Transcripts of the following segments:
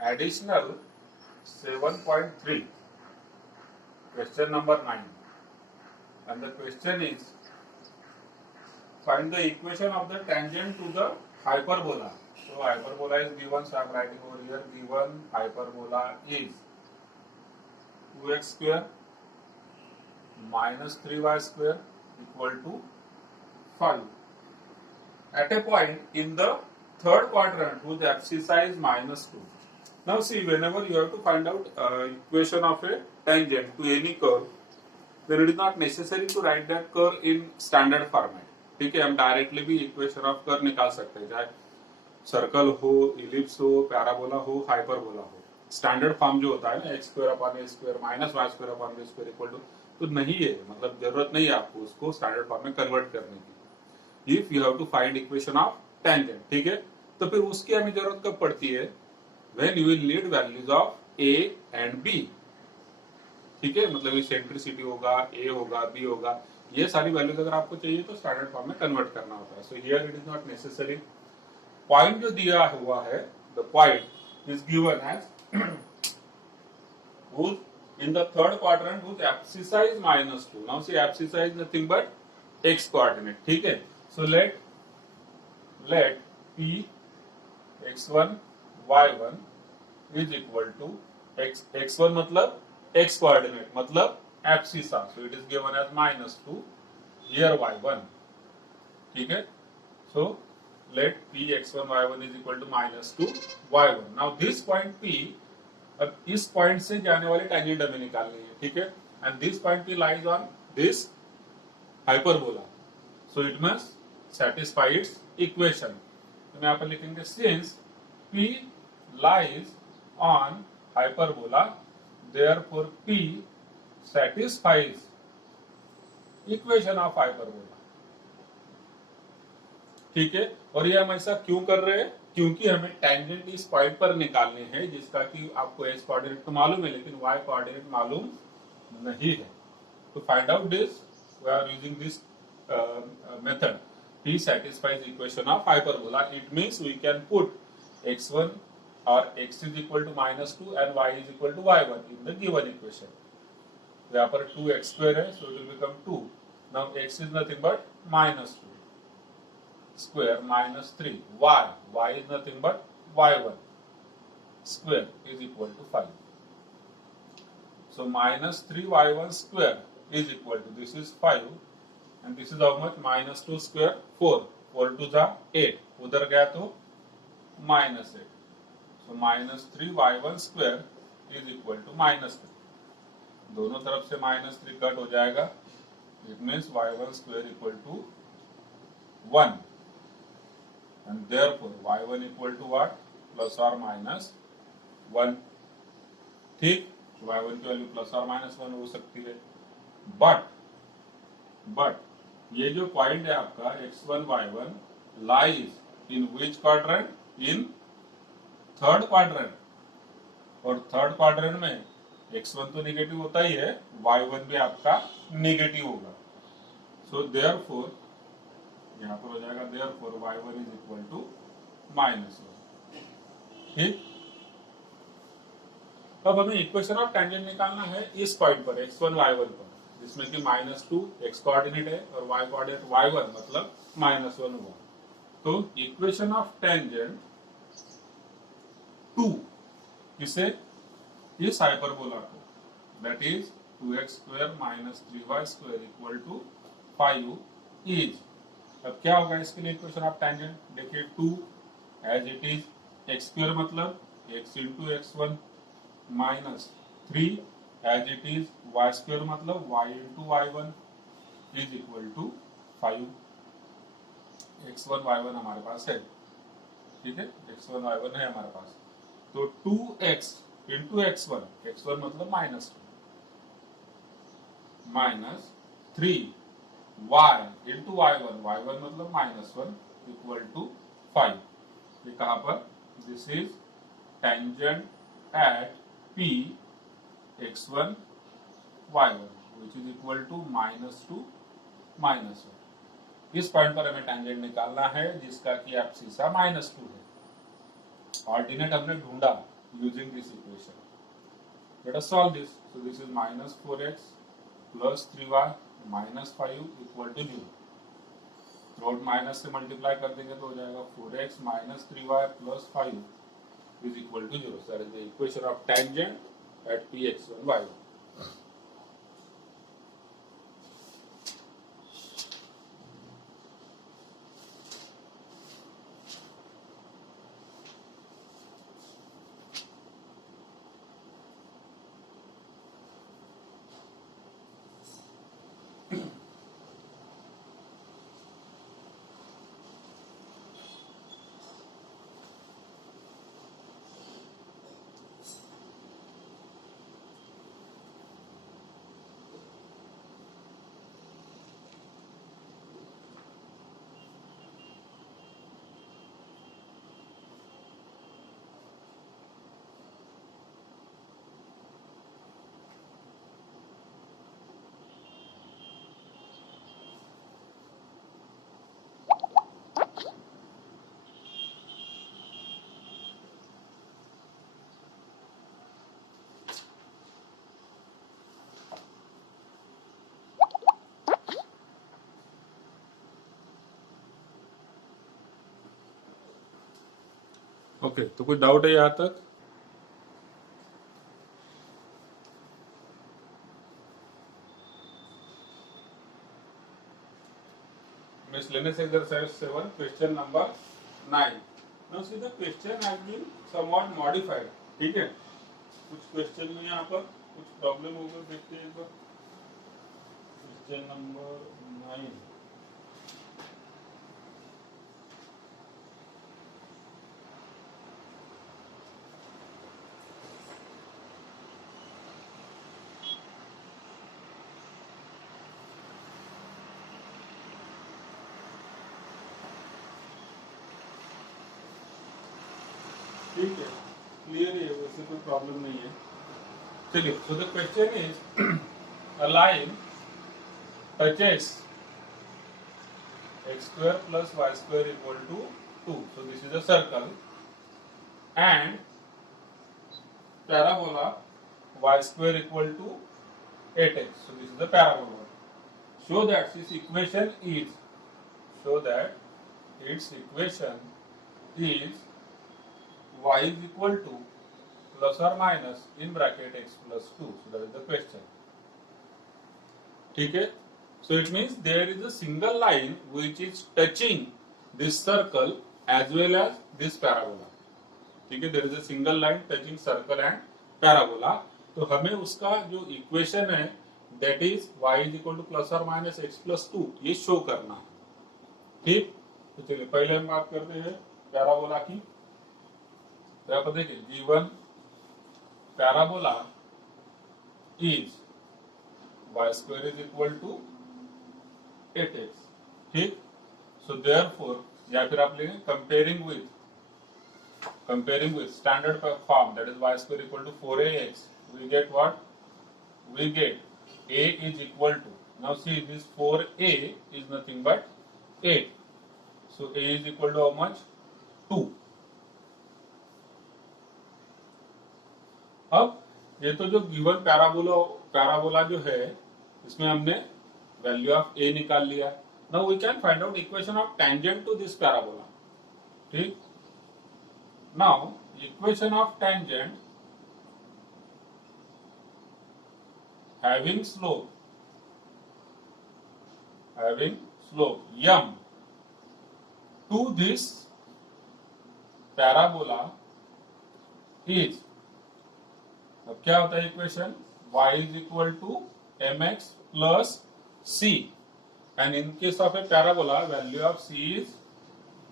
Additional 7.3, question number 9, and the question is find the equation of the tangent to the hyperbola. So hyperbola is given, so I am writing over here, given hyperbola is 2x square minus 3y square equal to 5 at a point in the third quadrant whose abscissa is minus 2. Now see, whenever you have to find out equation of a tangent to any curve, then it is not necessary to write that curve in standard format. ठीक है, हम directly भी equation of curve निकाल सकते हैं, चाहे circle हो, ellipse हो, पैराबोला हो, हाइपरबोला हो. स्टैंडर्ड फॉर्म जो होता है ना, x square upon a square minus y square upon b square equal to, तो नहीं है, मतलब जरूरत नहीं है आपको उसको स्टैंडर्ड फॉर्म में कन्वर्ट करने की. If you have to find equation of tangent, ठीक है, तो फिर उसकी हमें जरूरत कब पड़ती है? When you will need values of a and b. ठीक है, मतलब इसेंट्रिसिटी होगा, ए होगा, बी होगा, ये सारी वैल्यूज अगर आपको चाहिए तो स्टैंडर्ड फॉर्म में कन्वर्ट करना होता है. So here it is not necessary. Point जो दिया हुआ है, the point is given as in the third quadrant whose abscissa is minus 2. Now see, abscissa is nothing but x coordinate. ठीक है, so let p x1 y1 is equal to x1 मतलब x coordinate मतलब abscissa, so it is given as minus 2, here y1. ठीक है, so let p x1 y1 is equal to minus 2 y1. Now this point p, अब इस point से जाने वाली tangent हमें निकालनी है. ठीक है, and this point P lies on this hyperbola, so it must satisfy it's equation. तो यहाँ पर लिखेंगे since P lies on hyperbola therefore P satisfies equation of hyperbola. ठीक है, और ये हम ऐसा क्यों कर रहे हैं? क्योंकि हमें टेंजेंट इस पॉइंट पर निकालने हैं जिसका कि आपको एक्स कोऑर्डिनेट तो मालूम है लेकिन वाई कोऑर्डिनेट मालूम नहीं है. तो find out this we are using this method. P satisfies equation of hyperbola. It means we can put x1 or x is equal to minus 2 and y is equal to y1 in the given equation. यहाँ पर 2x square है, so it will become 2. Now x is nothing but minus 2 square minus 3. Y is nothing but y1 square is equal to 5. So minus 3 y1 square is equal to, this is 5 and this is how much? Minus 2 square 4. 4 to the 8. उधर गया तो minus 8. So minus 3 y1 square is equal to minus 3. दोनों तरफ से minus 3 cut हो जाएगा. It means y1 square equal to 1. And therefore y1 equal to what? Plus or minus 1. ठीक, y1 की वैल्यू प्लस और माइनस 1 हो सकती है. बट ये जो पॉइंट है आपका x1 y1 lies in which quadrant? In third quadrant. और थर्ड क्वाड्रेंट में x1 तो निगेटिव होता ही है, y1 भी आपका निगेटिव होगा. सो देयरफॉर यहाँ पर हो जाएगा therefore y1 is equal to minus 1. ठीक, अब हमें इक्वेशन ऑफ टेंजेंट निकालना है इस पॉइंट पर x1 y1 पर, जिसमें कि minus 2 x कोऑर्डिनेट है और y कोऑर्डिनेट y1 मतलब minus 1 हुआ. तो इक्वेशन ऑफ टेंजेंट टू किसे? इस हाइपरबोला को, that is 2x square minus 3y square equal to 5 is. अब क्या होगा इसके लिए इक्वेशन ऑफ टेंजेंट? देखिए 2 as it is, x square मतलब x into x1 minus 3 as it is, y square मतलब y into y1 is equal to 5. x1 y1 हमारे पास है. ठीक है, x1 y1 है हमारे पास. तो 2x इंटू x1 मतलब minus 2 minus 3 y into y1 मतलब माइनस 1 इक्वल टू 5. ये कहां पर? This is tangent at P x1 y1 which is equal to minus 2 minus 1. इस पॉइंट पर हमें टेंजेंट निकालना है जिसका कि एब्सिसा माइनस 2 है. ऑर्डिनेट हमने ढूंढा, using this equation. Let us solve this. So this is minus 4x plus 3y minus 5 equal to 0. Road minus से मल्टीप्लाई कर देंगे तो हो जाएगा 4x minus 3y plus 5 is equal to 0. So that is the equation of tangent at px and y. Okay, तो कोई doubt है यहाँ तक? Miscellaneous exercise 7, question number 9. Now see the question has been somewhat modified. ठीक है, कुछ question में यहाँ पर कुछ प्रॉब्लम होगा, देखते हैं एक बार. Question number 9. ठीक है, क्लियर है, वैसे कोई प्रॉब्लम नहीं है. चलिए, so the question is a line touches x square plus y square equal to 2. So this is a circle and parabola y square equal to 8x. So this is the parabola. Show that its equation is y is equal to plus or minus in bracket x plus 2. So that is the question. ठीक है, so it means there is a single line which is touching this circle as well as this parabola. ठीक है, there is a single line touching circle and parabola. तो हमें उसका जो equation है that is y is equal to plus or minus x plus 2 ये show करना है. ठीक, तो चलिए पहले हम बात करते हैं पैराबोला की. तो यहाँ पर देखिए given parabola is y square is equal to 8x. ठीक, so therefore या फिर आप लेंगे comparing with standard form, that is y square equal to 4ax, we get what? We get a is equal to, now see this 4a is nothing but 8. So a is equal to how much? 2. अब ये तो जो given parabola जो है इसमें हमने value of a निकाल लिया. Now we can find out equation of tangent to this parabola. ठीक, now equation of tangent having slope m to this parabola is, अब क्या होता है equation? y is equal to mx plus c, and in case of a parabola value of c is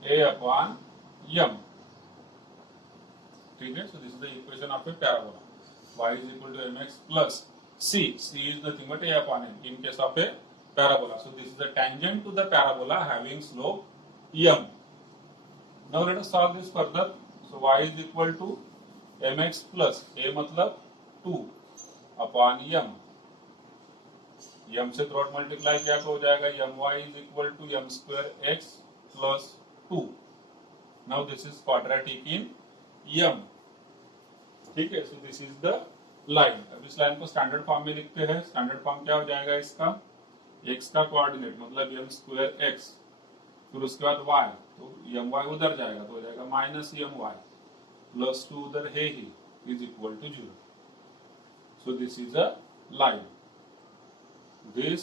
a upon m. ठीक है, so this is the equation of a parabola. y is equal to mx plus c is nothing but a upon m in case of a parabola. So this is the tangent to the parabola having slope m. Now let us solve this further. So y is equal to mx plus a मतलब 2 upon m से cross multiply किया तो हो जाएगा my is equal to m square x plus 2. Now this is quadratic in m. ठीक है, so this is the line. अब इस लाइन को स्टैंडर्ड फॉर्म में लिखते हैं। स्टैंडर्ड फॉर्म क्या हो जाएगा इसका, x का कोऑर्डिनेट मतलब m स्क्वायर x, फिर उसके बाद y, तो एम वाई उधर जाएगा तो हो जाएगा माइनस एम वाई प्लस 2 उधर है ही is equal to 0। So this is a line, this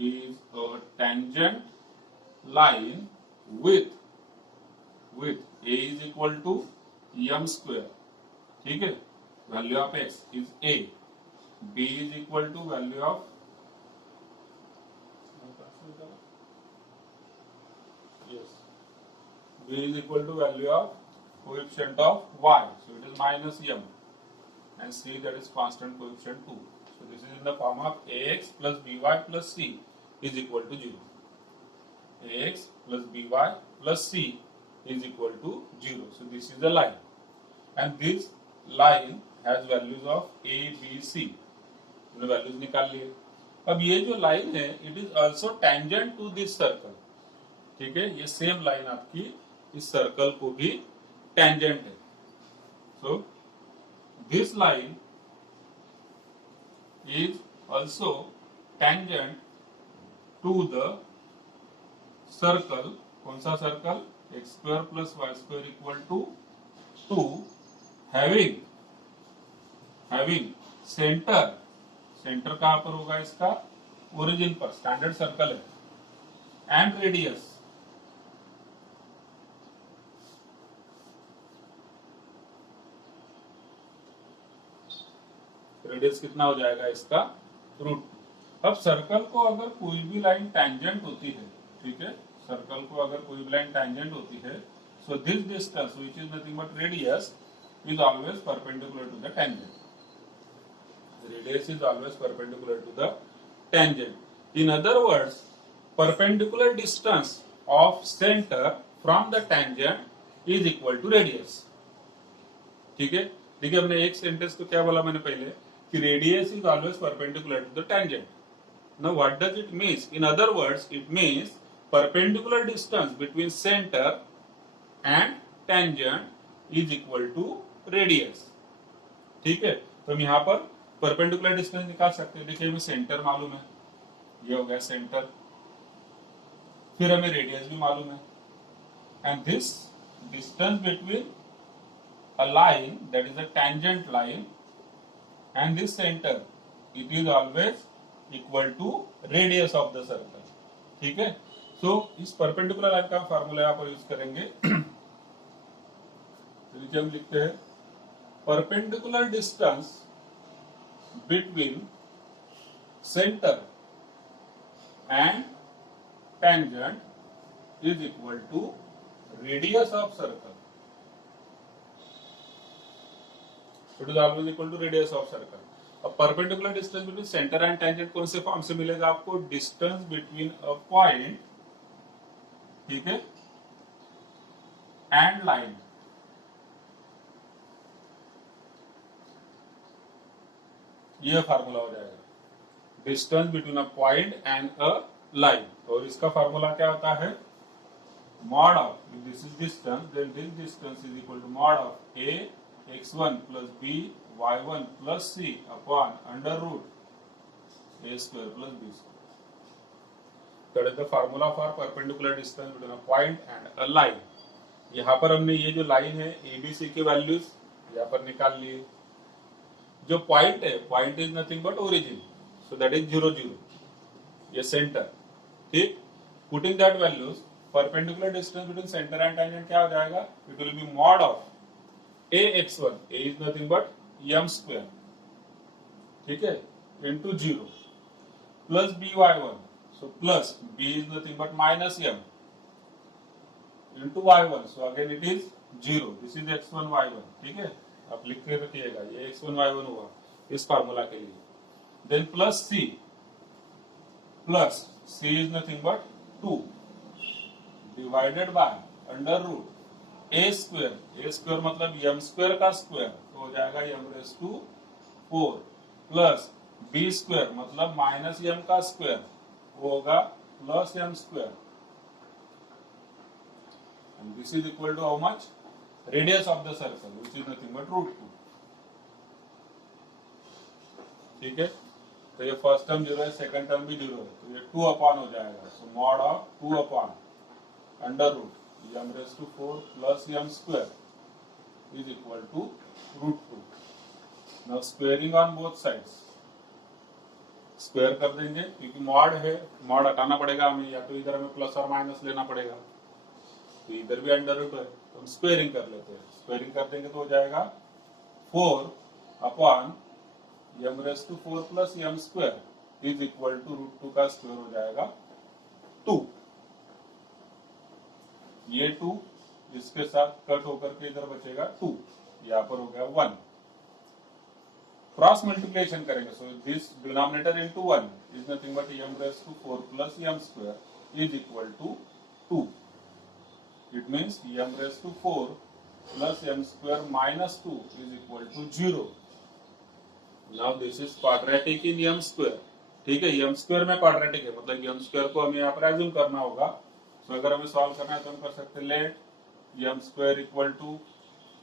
is a tangent line with a is equal to m square, ठीक है, value of x is a, b is equal to value of yes, b is equal to value of coefficient of y, so it is minus m, and c that is constant coefficient 2. So this is in the form of ax plus by plus c is equal to 0. ax plus by plus c is equal to 0. So this is the line, and this line has values of a, b, c. हमने values निकाल लिए। अब ये जो line है it is also tangent to this circle, ठीक है, ये सेम लाइन आपकी इस सर्कल को भी टेंजेंट है। So this line is also tangent to the circle, कौन सा circle, x square plus y square equal to 2, having center, center कहां पर होगा इसका, ओरिजिन पर, स्टैंडर्ड सर्कल है, एंड रेडियस, रेडियस कितना हो जाएगा इसका, √2। अब सर्कल को अगर कोई भी लाइन टेंजेंट होती है, ठीक है, सर्कल को अगर कोई भी लाइन टेंजेंट होती है, so this distance which is nothing but radius is always perpendicular to the tangent, radius is always perpendicular to the tangent. In other words, perpendicular distance of center from the tangent is equal to radius, ठीक है। देखिए हमने एक sentence को क्या बोला मैंने पहले कि radius is always perpendicular to the tangent. Now what does it mean? In other words, it means perpendicular distance between center and tangent is equal to radius, ठीक है। तो हम यहाँ पर perpendicular distance निकाल सकते हैं। देखिए हमें सेंटर मालूम है, ये हो गया सेंटर, फिर हमें रेडियस भी मालूम है, and this distance between a line that is a tangent line and this center, it is always equal to radius of the circle, ठीक है। सो इस परपेंडिकुलर लाइन का फार्मूला यहाँ पर यूज करेंगे। तो नीचे हम लिखते हैं perpendicular distance between centre and tangent is equal to radius of circle, it is always equal to radius of circle. अब perpendicular distance between centre and tangent कौन से फॉर्म से मिलेगा आपको, डिस्टेंस बिटवीन अ पॉइंट, ठीक है, and line, ये formula हो जाएगा, distance between a point and a line. और इसका फार्मूला क्या होता है, mod of, this is distance, then this distance is equal to mod of a x1 plus b y1 plus c upon under root a square plus b square. That is the formula for perpendicular distance between a point and a line. यहाँ पर हमने ये जो line है ABC के values यहाँ पर निकाल लिए। जो पॉइंट है, point is nothing but origin, so that is 0 0, ये सेंटर, ठीक। Putting that values, perpendicular distance between centre and tangent क्या हो जाएगा, it will B mod of ax1, a is nothing but m square, ठीक है, into 0 plus by1, so plus b is nothing but minus m into y1, so again it is 0, this is x1 y1, ठीक है, आप लिख के रखिएगा ये x1 y1 हुआ इस फार्मूला के लिए। then plus c is nothing but 2 divided by under root a square मतलब m स्क्वायर का स्क्वायर, तो हो जाएगा m raise to 4 plus b square मतलब माइनस m का स्क्वायर, वो होगा plus m square, and this is equal to how much, radius of the circle which is nothing but √2। ठीक है, तो ये फर्स्ट टर्म 0 है, सेकंड टर्म भी 0 है, तो ये 2 अपॉन हो जाएगा। So mod of 2 upon under root m raise to 4 plus m square is equal to √2। Now squaring on both sides, square कर देंगे क्योंकि मॉड है, मॉड हटाना पड़ेगा हमें, या तो इधर हमें प्लस और माइनस लेना पड़ेगा, तो इधर भी अंडर रूट है, तो हम स्क्वेयरिंग कर लेते हैं। स्क्वेयरिंग कर देंगे तो हो जाएगा 4 upon m raise to 4 plus m square is equal to √2 का स्क्वायर हो जाएगा 2। ये 2 इसके साथ कट होकर के इधर बचेगा 2, यहाँ पर हो गया 1। क्रॉस मल्टीप्लिकेशन करेंगे, so this denominator into 1 is nothing but m raise to 4 plus m square is equal to 2। It means m raise to 4 plus m square minus 2 is equal to 0। Now this is quadratic in m square, ठीक है, m square में quadratic है, मतलब m square को हमें यहाँ पर assume करना होगा। तो अगर हमें सॉल्व करना है तो हम कर सकते हैं let m square equal to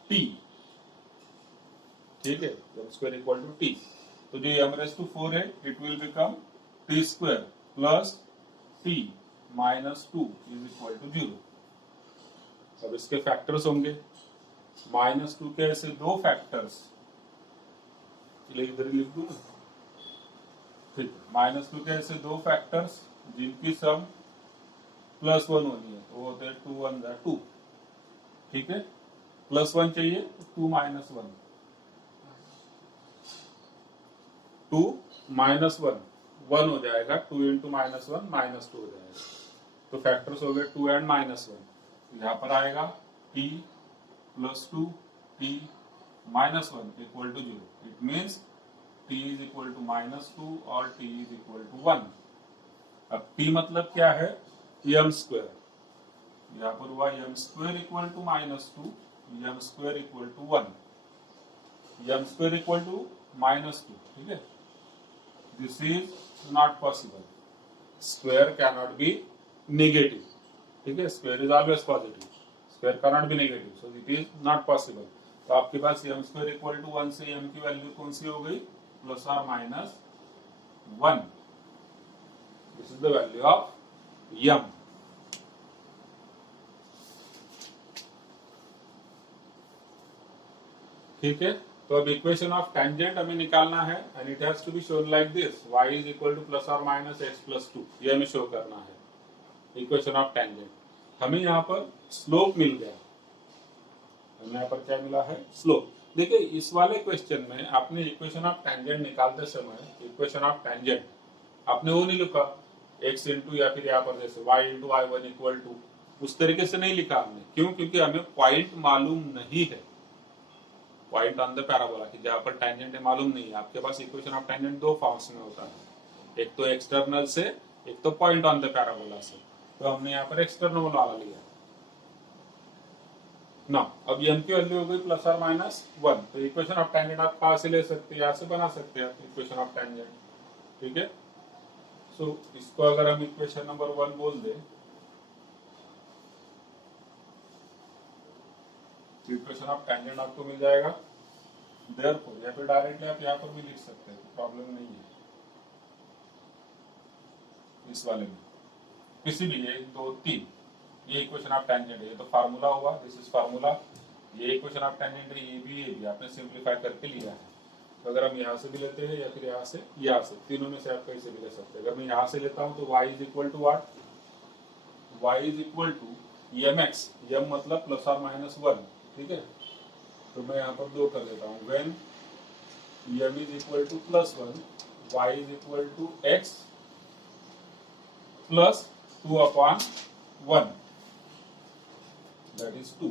t, ठीक है, m square equal to t, तो जो m रेज टू 4 है it will become t square plus t minus 2 is equal to 0। अब इसके फैक्टर्स होंगे, माइनस 2 के ऐसे दो फैक्टर्स, इधर लिख दूं, ठीक, माइनस 2 के ऐसे दो फैक्टर्स जिनकी सम +1 होनी है, तो वो होते हैं 2 1 2, ठीक है, +1 चाहिए तो 2 माइनस 1, 2 माइनस 1 1 हो जाएगा, 2 इंटू माइनस 1 माइनस 2 हो जाएगा, तो फैक्टर्स हो गए 2 एंड माइनस 1। यहाँ पर आएगा t plus 2 t minus 1 equal to 0। It means t is equal to minus 2 और t इज इक्वल टू 1। अब t मतलब क्या है, m स्क्वायर, यहाँ पर हुआ m square equal to minus 2, m square equal to 1, m square equal to minus 2, ठीक है, this is not possible, square can not be negative, ठीक है, square is always positive, square can not be negative, so it is not possible. तो आपके पास m square equal to 1 से m की value कौन सी हो गई, प्लस और minus 1, this is the value of m। ठीक है, तो अब इक्वेशन ऑफ टेंजेंट हमें निकालना है, and it has to be shown like this, y is equal to plus और माइनस x प्लस 2, ये हमें शो करना है इक्वेशन ऑफ टेंजेंट। हमें यहाँ पर स्लोप मिल गया, हमें यहाँ पर क्या मिला है, स्लोप। देखिए इस वाले क्वेश्चन में आपने इक्वेशन ऑफ टेंजेंट निकालते समय इक्वेशन ऑफ टेंजेंट आपने वो नहीं लिखा x इंटू, या फिर यहाँ पर जैसे y into y1 equal to, उस तरीके से नहीं लिखा हमने, क्यों, क्योंकि हमें पॉइंट मालूम नहीं है, पॉइंट ऑन द पैराबोला की जहां पर टेंजेंट है मालूम नहीं है। आपके पास इक्वेशन ऑफ टेंजेंट दो फॉर्म्स में होता है, एक तो एक्सटर्नल से, एक तो पॉइंट ऑन द पैराबोला से, तो हमने यहाँ पर एक्सटर्नल वाला लिया ना। अब m की वैल्यू हो गई प्लस और माइनस 1, तो इक्वेशन ऑफ टेंजेंट आप कहाँ से ले सकते हैं, यहाँ से बना सकते हैं इक्वेशन ऑफ टेंजेंट, ठीक है। सो इसको अगर हम इक्वेशन नंबर 1 बोल दे, इक्वेशन ऑफ टेंजेंट आपको मिल जाएगा, देयरफॉर, या फिर डायरेक्टली आप यहाँ पर भी लिख सकते हैं, प्रॉब्लम नहीं है इस वाले में, किसी भी 1 2 3, ये इक्वेशन ऑफ टेंजेंट है, ये तो फार्मूला हुआ, दिस इज फार्मूला, ये इक्वेशन ऑफ टेंजेंट है, ये भी आपने सिंप्लीफाई करके लिया है। तो अगर हम यहाँ से भी लेते हैं या फिर यहाँ से, तीनों में से आप कहीं से भी ले सकते हैं। अगर मैं यहाँ से लेता हूँ तो y is equal to what, y is equal to mx, m मतलब प्लस और माइनस 1, ठीक है, तो मैं यहाँ पर 2 कर देता हूँ, when m is equal to plus 1, y is equal to x plus 2 upon 1, that is 2।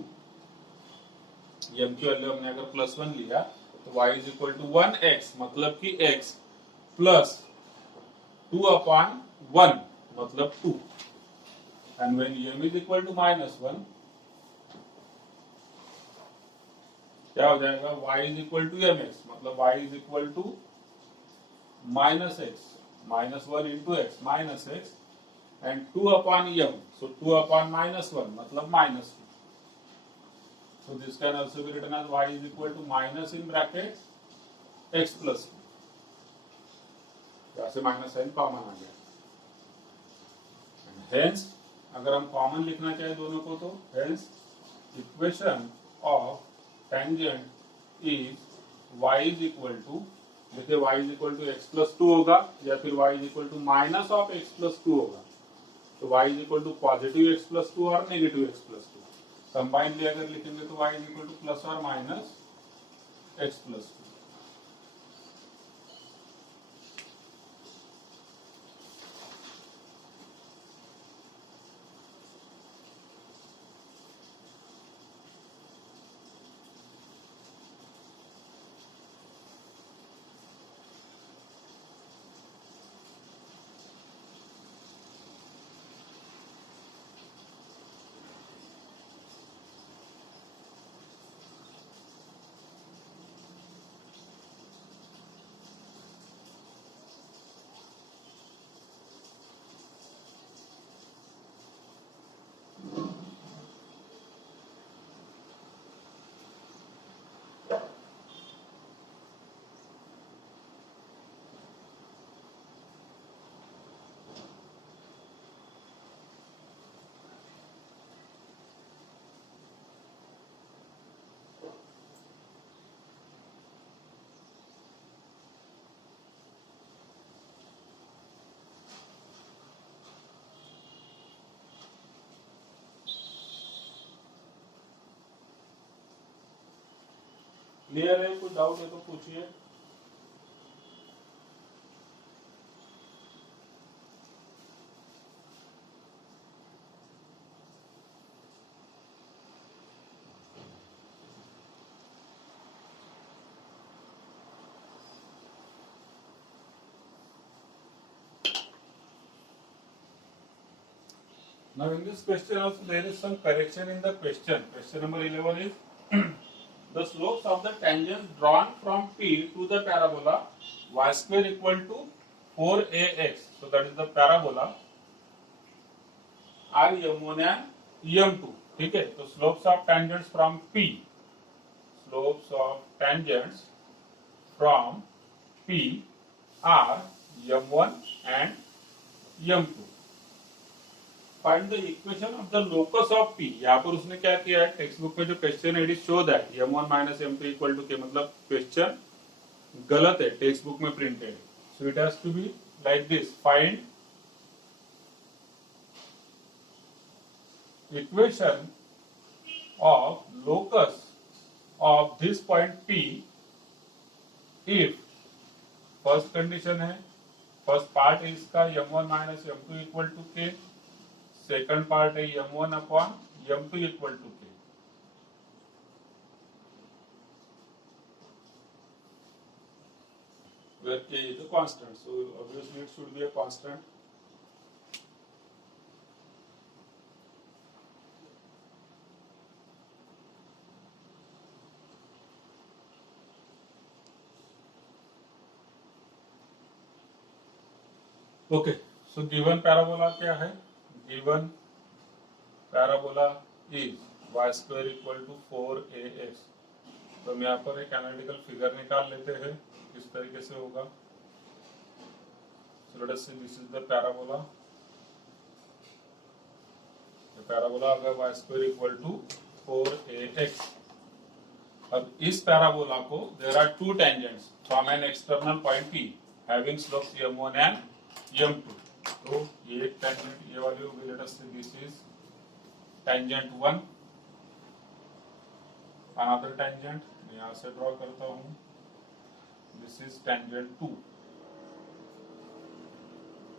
m की वैल्यू हमने अगर प्लस 1 लिया तो y is equal to 1x, मतलब कि x प्लस 2 अपॉन 1 मतलब 2, and when m is equal to minus 1, क्या हो जाएगा, y is equal to mx, मतलब y is equal to minus x, minus 1 into x minus x, and 2 upon m, so 2 upon minus 1 मतलब minus 2। So this can also be written as y is equal to minus in bracket x plus 2. यहाँ से minus sign common आ गया। Hence अगर हम common लिखना चाहे दोनों को तो hence equation of tangent is y is equal to, देखिए y is equal to X plus two होगा या फिर y is equal to minus of X plus two होगा। तो y is equal to positive X plus two और negative X plus two combinedly अगर लिखेंगे तो y is equal to plus और minus X plus two. Clear है? कोई doubt है तो पूछिए। Now in this question also there is some correction in the question. Question number 11 is the slopes of the tangents drawn from P to the parabola y square equal to 4ax. So that is the parabola are m1 and m2. ठीक है, तो slopes of tangents from P, slopes of tangents from P are m1 and m2. Find the equation of the locus of P। यहाँ पर उसने क्या किया है, textbook में जो क्वेश्चन है it is show that m1 minus m2 equal to k, मतलब क्वेश्चन गलत है, टेक्स्ट बुक में printed. So it has to be like this, find equation of locus of this point P if, first condition है, first part है इसका m1 minus m2 equal to k, second part है m1 upon m2 equal to k. where k is a constant, so obviously it should be a constant. Okay, so given parabola क्या है, given parabola is y square equal to 4ax। तो हम यहाँ पर एक analytical figure निकाल लेते हैं, किस तरीके से होगा। So let us say this is the parabola। The parabola अगर y square equal to 4ax। अब इस पैराबोला को there are two tangents from an external point P having slopes m1 and m2। तो ये एक tangent ये वाली होगी, let us say this is tangent 1, another tangent मैं यहाँ से ड्रॉ करता हूँ, this is tangent 2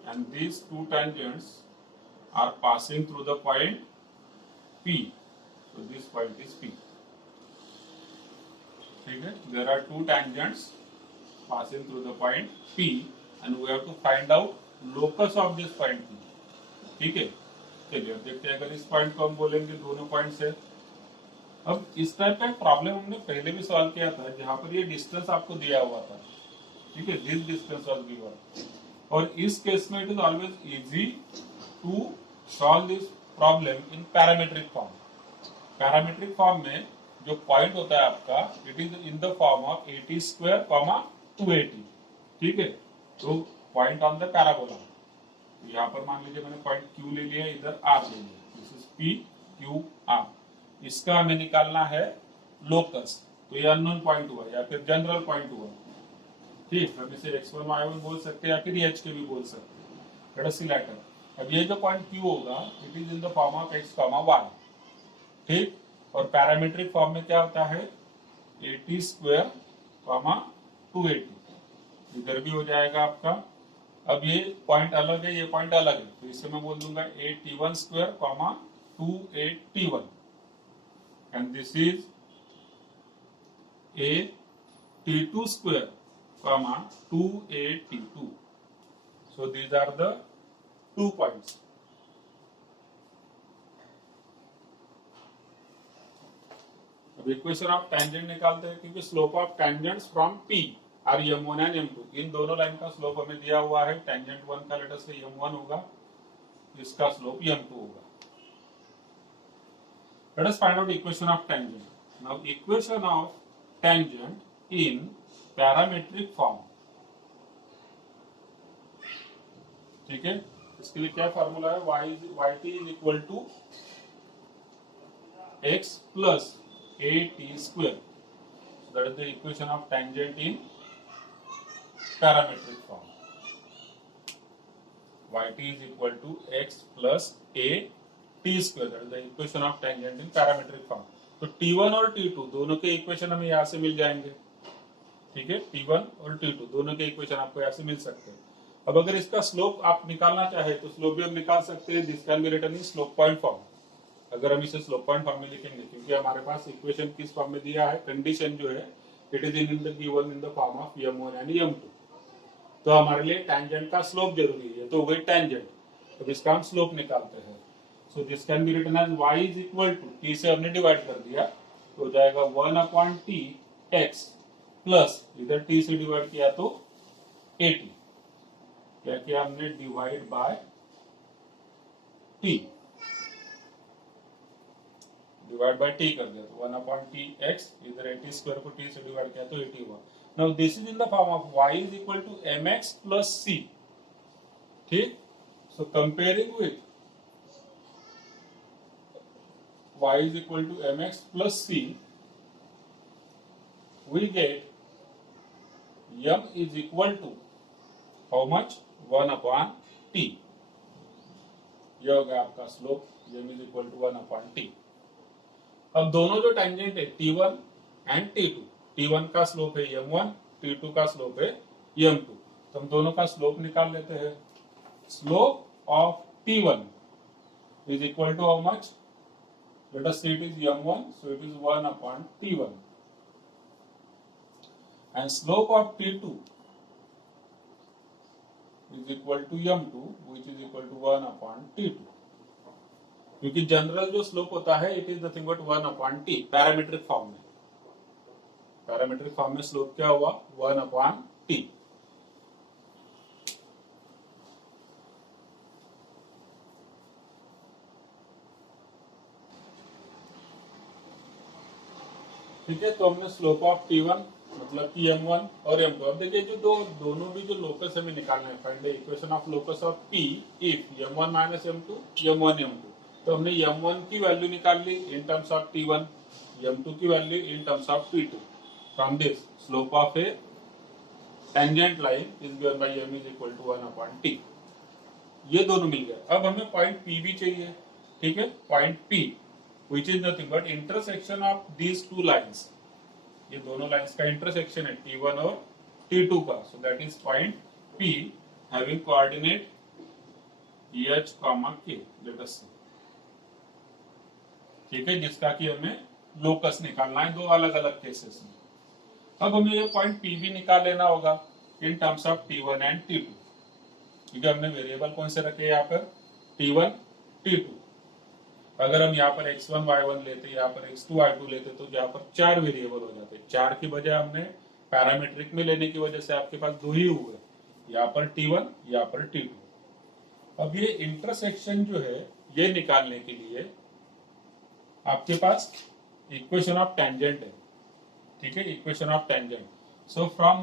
and these two tangents are passing through the point P। So this point is P। ठीक है, there are two tangents passing through the point P and we have to find out locus of this point P। ठीक है, चलिए अब देखते हैं, अगर इस पॉइंट को हम बोलेंगे दोनों पॉइंट से। अब इस टाइप का प्रॉब्लम हमने पहले भी सॉल्व किया था, जहां पर ये डिस्टेंस आपको दिया हुआ था। ठीक है, दिस डिस्टेंस वाज गिवन, और इस केस में it is always easy to solve this problem in parametric form. Parametric form में जो पॉइंट होता है आपका, it is in the form of 80 square 280। ठीक है, तो पॉइंट ऑन द पैराबोला। यहाँ पर मान लीजिए मैंने पॉइंट Q ले लिया, इधर R ले लिया, this is P Q R। इसका हमें निकालना है लोकस, तो ये अननोन पॉइंट हुआ या फिर जनरल पॉइंट हुआ। ठीक, हम इसे x1 y1 बोल सकते हैं या फिर h के भी बोल सकते हैं। लेट अस सी लेटर। अब ये जो पॉइंट Q होगा it is in the form of x, y। ठीक, और पैरामीट्रिक फॉर्म में क्या होता है 80 स्क्वायर 280, इधर भी हो जाएगा आपका। अब ये पॉइंट अलग है, ये पॉइंट अलग है, तो इसे मैं बोल दूंगा 8t1 square 28t1 and this is t2 square 28t2। so these are the 2 points। अब इक्वेशन ऑफ टेंजेंट निकालते हैं, क्योंकि slope of tangents from P are m1 and m2, इन दोनों लाइन का स्लोप हमें दिया हुआ है। टेंजेंट 1 का लेट अस से m1 होगा, इसका स्लोप m2 होगा। Let us find out equation of tangent. Now equation of tangent in parametric form. ठीक है, इसके लिए क्या फॉर्मूला है, yt is equal to x plus at square। That is the equation of tangent in parametric form। yt is equal to x plus at square। That is the equation of tangent in parametric form। तो t1 और t2 दोनों के equation हमें यहाँ से मिल जाएंगे। ठीक है, t1 और t2 दोनों के इक्वेशन आपको यहाँ से मिल सकते हैं। अब अगर इसका स्लोप आप निकालना चाहे तो स्लोप भी हम निकाल सकते हैं। This can be written in slope point form. अगर हम इसे स्लोप पॉइंट फॉर्म में लिखेंगे, क्योंकि हमारे पास इक्वेशन किस फॉर्म में दिया है, कंडीशन जो है it is in the given in the form of m1 and m2। तो हमारे लिए टेंजेंट का स्लोप जरूरी है, तो हो गई टेंजेंट। अब इसका हम स्लोप निकालते हैं। So this can be written as y is equal to, t से हमने डिवाइड कर दिया तो हो जाएगा 1/t x प्लस इधर t से डिवाइड किया तो 80, क्या किया हमने divide by t, divide by t कर दिया तो 1/t x, इधर 80 स्क्वायर को t से डिवाइड किया तो 80 हुआ। Now this is in the form of y is equal to mx plus c। ठीक, so comparing with y is equal to mx plus c, we get m is equal to how much 1/t। यह होगा आपका slope, m is equal to 1/t। अब दोनों जो tangent है t1 and t2, t1 का slope है m1, t2 का स्लोप है m2, तो हम दोनों का स्लोप निकाल लेते हैं। Slope of t1 is equal to how much? Let us say it is m1, so it is 1/t1, and slope of t2 is equal to m2, which is equal to 1/t2। क्योंकि general जो slope होता है it is nothing but 1/t parametric form में। Parametric form में slope क्या हुआ 1/t। ठीक है, तो हमने स्लोप ऑफ t1 मतलब कि m1 और m2। अब देखिए जो दोनों भी जो लोकस हमें निकालना है, find the equation of locus of p if m1 minus m2 m1 m2। तो हमने m1 की वैल्यू निकाल ली इन टर्म्स ऑफ t1, m2 की value in terms of t2। From this slope of a tangent line is given by m is equal to 1/t। ये दोनों मिल गए। अब हमें पॉइंट p भी चाहिए। ठीक है, point p which is nothing but intersection of these two lines। ये दोनों लाइंस का इंटरसेक्शन है t1 और t2 का। so that is point p having coordinate h, k। let us see। ठीक है, जिसका कि हमें लोकस निकालना है दो अलग अलग केसेस में। अब हमें ये पॉइंट p भी निकाल लेना होगा इन terms of t1 and t2, क्योंकि हमने वेरिएबल कौन से रखे यहाँ पर t1 t2। अगर हम यहाँ पर x1 y1 लेते, यहाँ पर x2 y2 लेते तो यहाँ पर 4 वेरिएबल हो जाते। 4 की बजाय हमने पैरामीट्रिक में लेने की वजह से आपके पास 2 ही हुए, यहाँ पर t1 यहाँ पर t2। अब ये इंटरसेक्शन जो है ये निकालने के लिए आपके पास इक्वेशन ऑफ टेंजेंट है। ठीक है, equation of tangent. So from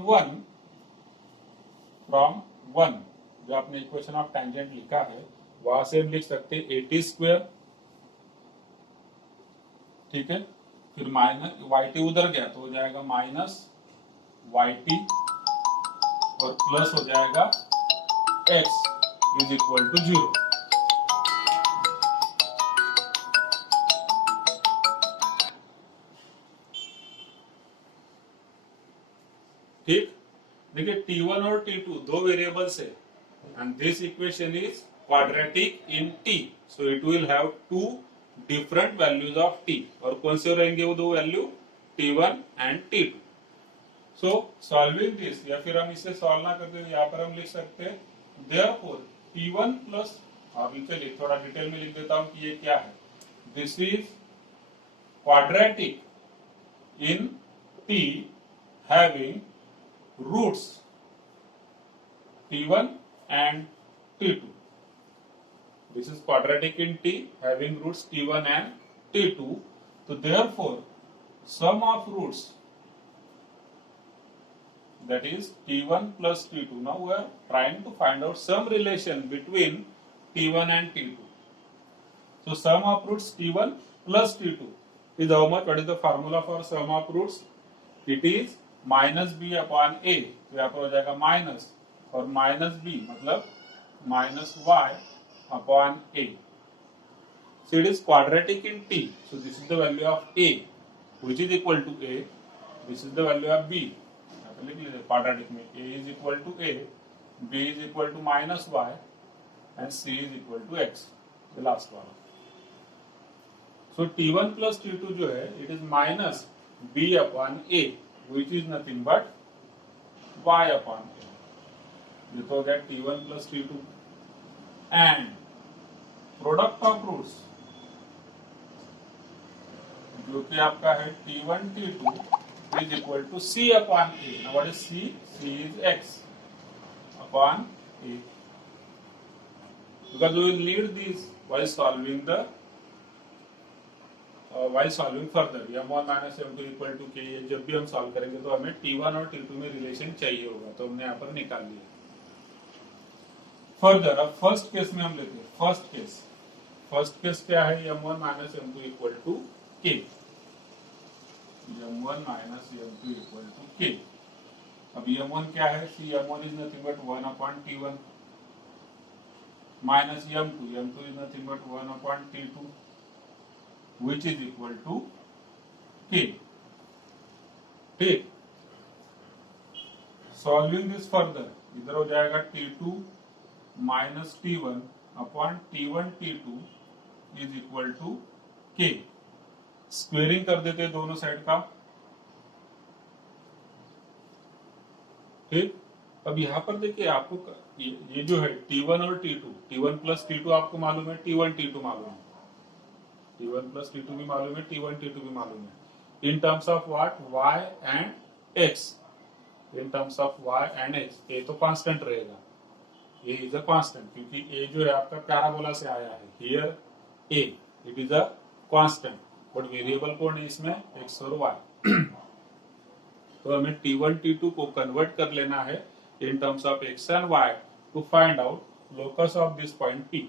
1 जो आपने इक्वेशन ऑफ टेंजेंट लिखा है वहां से हम लिख सकते हैं एटी स्क्वायर, ठीक है, फिर माइनस वाई टी उधर गया तो हो जाएगा माइनस वाई टी और प्लस हो जाएगा एक्स इज इक्वल टू 0। ठीक, देखिए T1 और T2 दो वेरिएबल्स है and this equation is quadratic in t, so it will have two different values of t और कौन से रहेंगे वो दो value T1 and T2। so solving this या फिर हम इसे सॉल्व ना करते यहाँ पर हम लिख सकते हैं therefore T1 प्लस, और चलिए थोड़ा डिटेल में लिख देता हूँ कि ये क्या है। This is quadratic in t having roots T1 and T2. This is quadratic in T having roots T1 and T2. So therefore, sum of roots, that is T1 plus T2. Now we are trying to find out some relation between T1 and T2. So sum of roots T1 plus T2 is how much? What is the formula for sum of roots? It is minus b upon a. तो यहाँ पर हो जाएगा minus और minus b मतलब minus y upon a. So it is quadratic in t. So this is the value of a, which is equal to a. This is the value of b. यहाँ पर लिख लीजिए quadratic में a is equal to a, b is equal to minus y, and c is equal to x. The last one. So T1 plus T2 जो है it is minus b upon a, which is nothing but y upon a. ये तो हो गया T1 plus T2 and product of roots जो कि आपका है T1 T2 is equal to c upon a. Now what is c? c is x upon a, because we will need this while solving the further m1 minus m2 equal to k। जब भी हम solve करेंगे तो हमें T1 और T2 में relation चाहिए होगा, तो हमने यहाँ पर निकाल लिया। फर्दर अब फर्स्ट केस में हम लेते हैं फर्स्ट केस क्या है? m1 minus m2 equal to k, m1 minus m2 equal to k। अब m1 क्या है? See m1 is nothing but 1 upon T1 minus m2 is nothing but 1 upon T2 which is equal to k। ठीक, solving this further इधर हो जाएगा T2 minus T1 upon T1 T2 is equal to k। Squaring कर देते हैं दोनों side का। ठीक, अब यहाँ पर देखिए आपको ये जो है T1 और T2, T1 प्लस T2 आपको मालूम है, T1 T2 मालूम है, T1 प्लस T2 भी मालूम है, T1 T2 भी मालूम है। In terms of what? y and x। In terms of y and x a तो कांस्टेंट रहेगा, a इज अ कांस्टेंट क्योंकि a जो है आपका पैराबोला से आया है। Here a it is a constant, but variable कौन है इसमें? x और y। तो हमें T1 T2 को कन्वर्ट कर लेना है in terms of x and y to find out locus of this point P।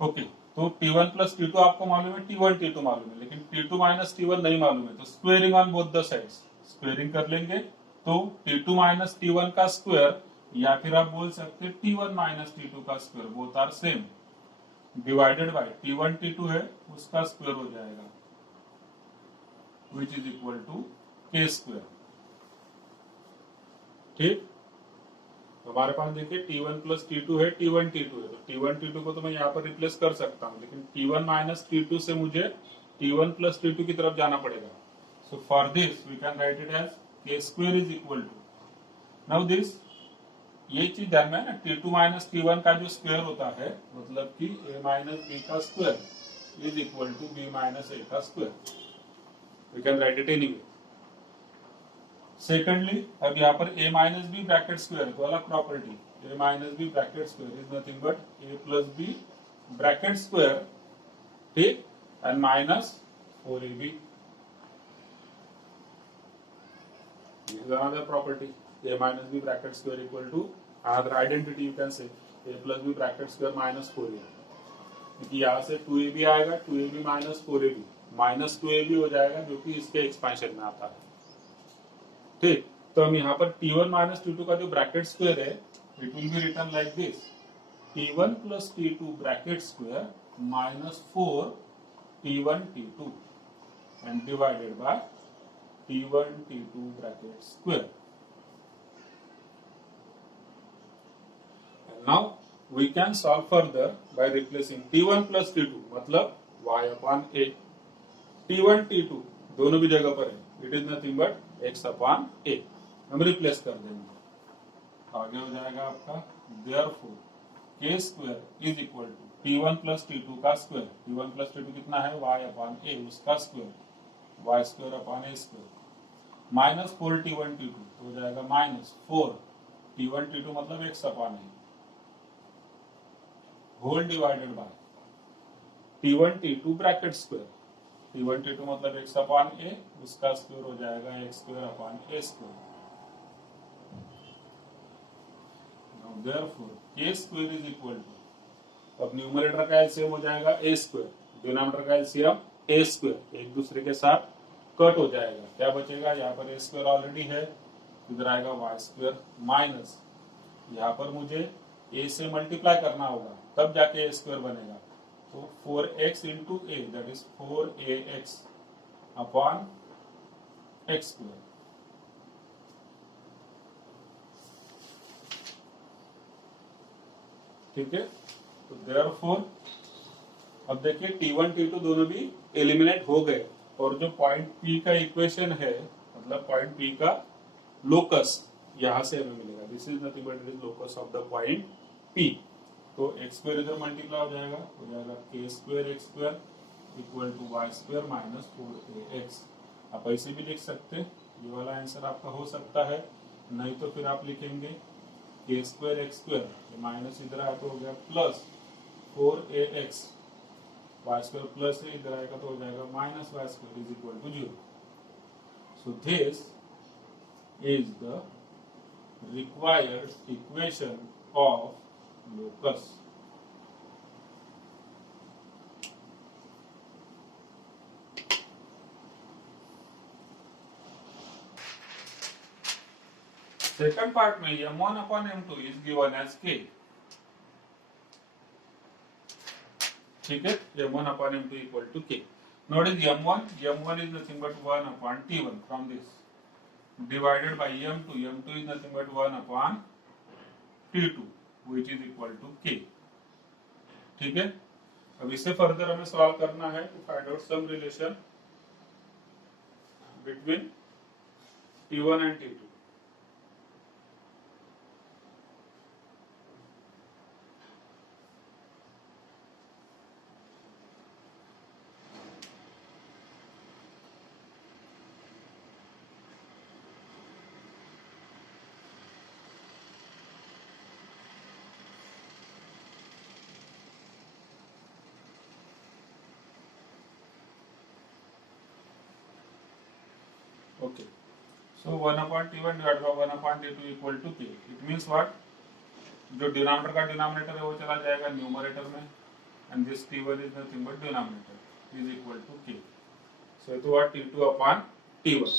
Okay, तो T1 प्लस T2 आपको मालूम है, T1 T2 मालूम है, लेकिन T2 माइनस T1 नहीं मालूम है। तो squaring on both the sides, squaring कर लेंगे तो T2 माइनस T1 का स्क्वायर, या फिर आप बोल सकते हैं T1 माइनस T2 का square, both are same, divided by T1 T2 है उसका स्क्वायर हो जाएगा, which is equal to k square. ठीक, हमारे पास देखिए T1 प्लस T2 है, T1 T2 है, तो T1 T2 को तो मैं यहाँ पर रिप्लेस कर सकता हूँ, लेकिन T1 माइनस T2 से मुझे T1 प्लस T2 की तरफ जाना पड़ेगा। So for this we can write it as k square is equal to, now this, ये चीज ध्यान में ना, T2 माइनस T1 का जो स्क्वायर होता है मतलब कि a माइनस b का square is equal to b minus a का square, we can write it anyway. Secondly अब यहाँ पर a minus B bracket square तो अलग property, a minus B bracket square is nothing but a plus b bracket square, ठीक, and minus 4ab, this is another property. a minus b bracket square equal to another identity you can say a plus b bracket square minus 4a, क्योंकि यहाँ से 2ab आएगा, 2ab minus 4ab minus 2ab हो जाएगा जो कि इसके expansion में आता है। ठीक, तो हम यहाँ पर t1 माइनस t2 का जो ब्रैकेट स्क्वायर है it will be written like this t1 plus t2 bracket square minus 4 t1 t2 and divided by t1 t2 bracket square. And now we can solve further by replacing t1 plus t2 मतलब y upon a, t1 t2 दोनों भी जगह पर है, it is nothing but x upon a, हम replace कर देंगे, आगे हो जाएगा आपका therefore k square is equal to t1 plus t2 का स्क्वायर, t1 plus t2 कितना है y upon a उसका square y square upon a square minus 4 t1 t2 तो हो जाएगा माइनस 4 t1 t2 मतलब x upon a whole divided by t1 t2 bracket square, t1 t2 मतलब x upon a उसका square हो जाएगा x square upon a square. Now therefore k square is equal to, अब numerator का LCM हो जाएगा a square, denominator का LCM a square, एक दूसरे के साथ कट हो जाएगा, क्या बचेगा, यहाँ पर a स्क्वायर ऑलरेडी है, इधर आएगा y स्क्वायर माइनस, यहाँ पर मुझे a से मल्टीप्लाई करना होगा तब जाके a स्क्वायर बनेगा, तो 4x into a that is 4ax upon x square. ठीक है, तो देयरफॉर अब देखिए t1 t2 दोनों भी एलिमिनेट हो गए और जो पॉइंट P का इक्वेशन है मतलब पॉइंट P का लोकस यहां से हमें मिलेगा, this is nothing but it is locus of the point P, तो x स्क्वायर इधर मल्टीप्लाई हो जाएगा k square x square equal to y square minus 4ax। आप ऐसे भी लिख सकते हैं, ये वाला आंसर आपका हो सकता है, नहीं तो फिर आप लिखेंगे k square x square minus इधर आया तो हो गया plus 4ax y square plus है इधर आएगा तो हो जाएगा minus y square is equal to 0। So this is the required equation of locus. Second part में m1 upon m2 is given as k, ठीक है, m1 upon m2 equal to k. Now what is m1 is nothing but 1 upon t1 from this divided by m2 is nothing but 1 upon t2 which is equal to k। ठीक है, अब इसे further हमें solve करना है to find out some relation between t1 and t2। Okay, so 1 upon t1 divided by 1 upon t2 equal to k. It means what? जो denominator का denominator है वो चला जाएगा न्यूमरेटर में and this t1 is nothing but denominator is equal to k. So it was t2 upon t1.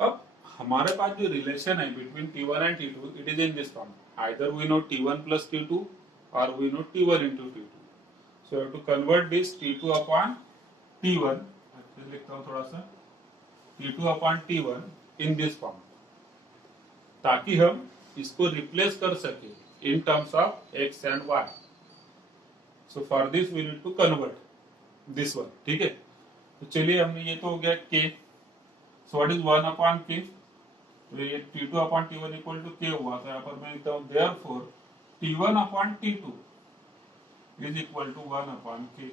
अब हमारे पास जो रिलेशन है between t1 and t2 it is in this form. Either we know t1 plus t2 or we know t1 into t2. So I have to convert this t2 upon t1, लिखता हूँ थोड़ा सा t2 upon t1 in this form, ताकि हम इसको replace कर सके in terms of x and y. So for this we need to convert this one, ठीक है, तो चलिए हमने ये तो हो गया k, so what is 1 upon k, तो ये t2 upon t1 equal to k हुआ, तो यहाँ पर मैं लिखता हूँ therefore t1 upon t2 is equal to 1 upon k।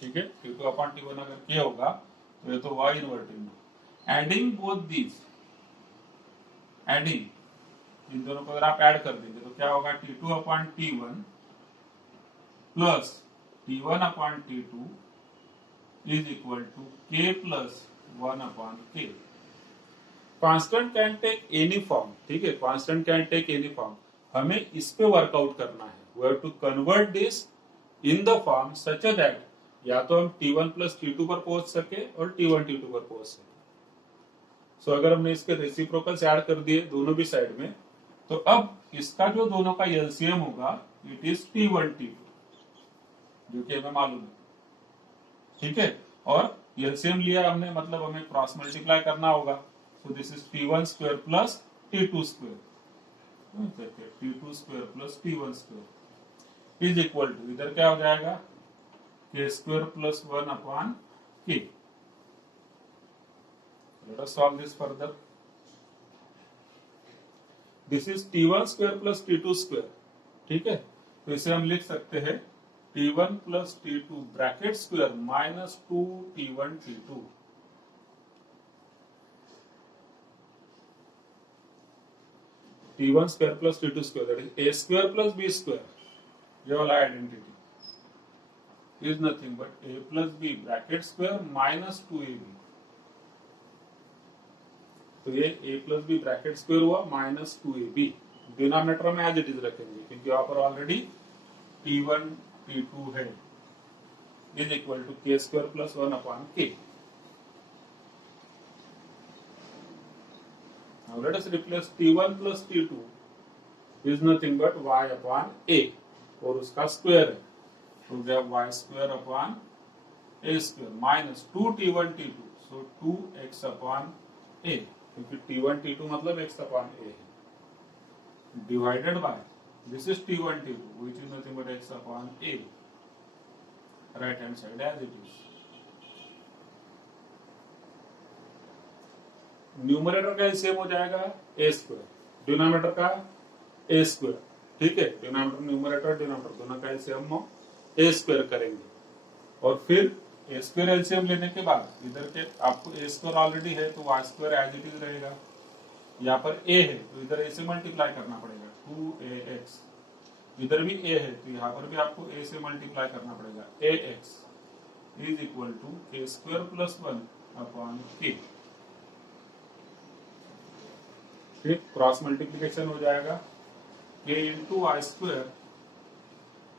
ठीक है, t2 upon t1 अगर k होगा तो ये तो y inverting, adding both these, adding in दोनों को अगर आप ऐड कर देंगे तो क्या होगा t2 upon t1 plus t1 upon t2 is equal to k plus 1 upon k। Constant can take any form, ठीक है, constant can take any form. हमें इस पे वर्कआउट करना है, we have to convert this in the form such that या तो हम T1 प्लस T2 पर पहुंच सके और T1 T2 पर पहुंच सके। सो अगर हमने इसके रेसिप्रोकल्स ऐड कर दिए दोनों भी साइड में, तो अब इसका जो दोनों का एलसीएम होगा इट इज T1 T2, जो कि हमें मालूम है, ठीक है। और एलसीएम लिया हमने, मतलब हमें क्रॉस मल्टीप्लाई करना होगा। So this is T1 square plus T2 square, T2 square plus T1 square is equal to, इधर क्या हो जाएगा, k square plus 1 upon k। Let us solve this further. This is T1 square plus T2 square, ठीक है। तो इसे हम लिख सकते हैं T1 plus T2 bracket square minus 2T1 T2। T1 square plus T2 square, that is A square plus B square, ये वाला identity is nothing but A plus B bracket square minus 2AB। तो ये A plus B bracket square हुआ minus 2AB। Denominator में as it is रखेंगे क्योंकि यहाँ पर ऑलरेडी T1 T2 है, is equal to k square plus 1 upon k। Now let us replace T1 plus T2 is nothing but y upon a, और उसका square है तो गया y square upon a square minus 2T1 T2, so 2x upon a, क्योंकि T1 T2 मतलब x upon a है, divided by this is T1 T2 which is nothing but x upon a, right hand side as it is. Numerator का same हो जाएगा a square, denominator का a square, ठीक है। Denominator numerator denominator दोनों का LCM हम a स्क्वायर करेंगे, और फिर ए स्क्वायर एलसीएम लेने के बाद इधर के आपको ए स्क्वायर ऑलरेडी है तो y square as it is रहेगा। यहाँ पर ए है तो इधर ए से मल्टीप्लाई करना पड़ेगा 2ax, इधर भी ए है तो यहाँ पर भी आपको ए से मल्टीप्लाई करना पड़ेगा ax is equal to k square plus 1 upon k। फिर क्रॉस मल्टीप्लीकेशन हो जाएगा k into y square